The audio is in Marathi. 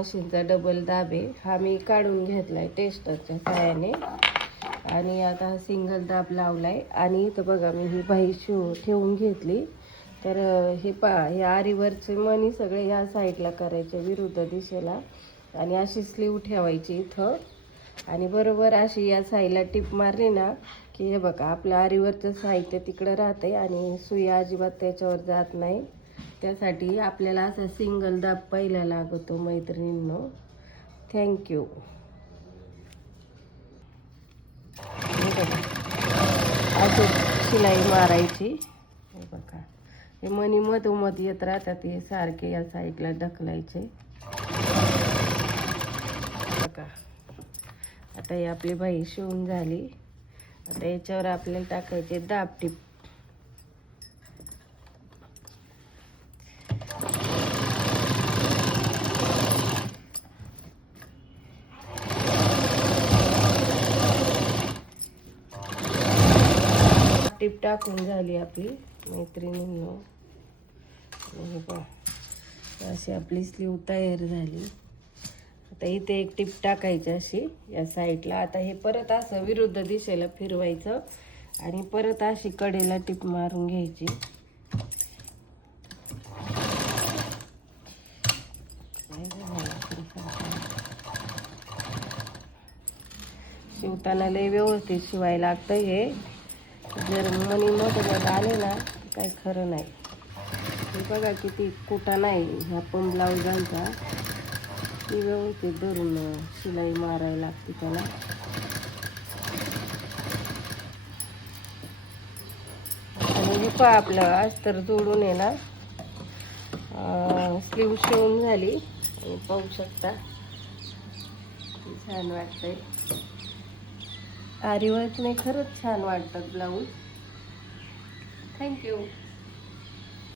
मशीनचा डबल दाब आहे. हा मी काढून घेतलाय टेस्टरच्या साहाय्याने आणि आता हा सिंगल दाब लावलाय. आणि इथं बघा मी ही बाही ठेवून घेतली. तर हे आरीवरचे मणी सगळे या साईडला करायचे विरुद्ध दिशेला आणि अशी स्लीव ठेवायची इथं आणि बरोबर अशी या साईडला टिप मारली ना की हे बघा आपलं आरीवरचं साहित्य तिकडं राहतंय आणि सुई अजिबात त्याच्यावर जात नाही. त्यासाठी आपल्याला असा सिंगल दाब पहिला लागतो मैत्रिणींनो. थँक्यू. अशी शिलाई मारायची. हे बघा हे मणी मधोमध येत राहतात हे सारखे या साईडला ढकलायचे. बघा आता ही आपली बाही शिवून झाली. आता याच्यावर आपल्याला टाकायचे दाब टिप. टिप टाकून झाली आपली मैत्रिणींनो. अशी आपली स्लीव तयार झाली. आता इथे एक टिप टाकायची अशी या साईडला. आता हे परत असं विरुद्ध दिशेला फिरवायचं आणि परत अशी कडेला टिप मारून घ्यायची. शिवताना लय व्यवस्थित शिवायला लागतं हे. जर मणी मध्ये आले ना काही खरं नाही. हे बघा किती कुठा नाही ह्या पण ब्लाउजांचा. ती व्यवस्थित धरून शिलाई मारायला लागते त्याला. आणि हे पहा आपलं अस्तर जोडून आहे ना स्लीव शिवून झाली. आणि पाहू शकता छान वाटतंय. आरीवर्कने खरंच छान वाटतात ब्लाऊज. थँक्यू.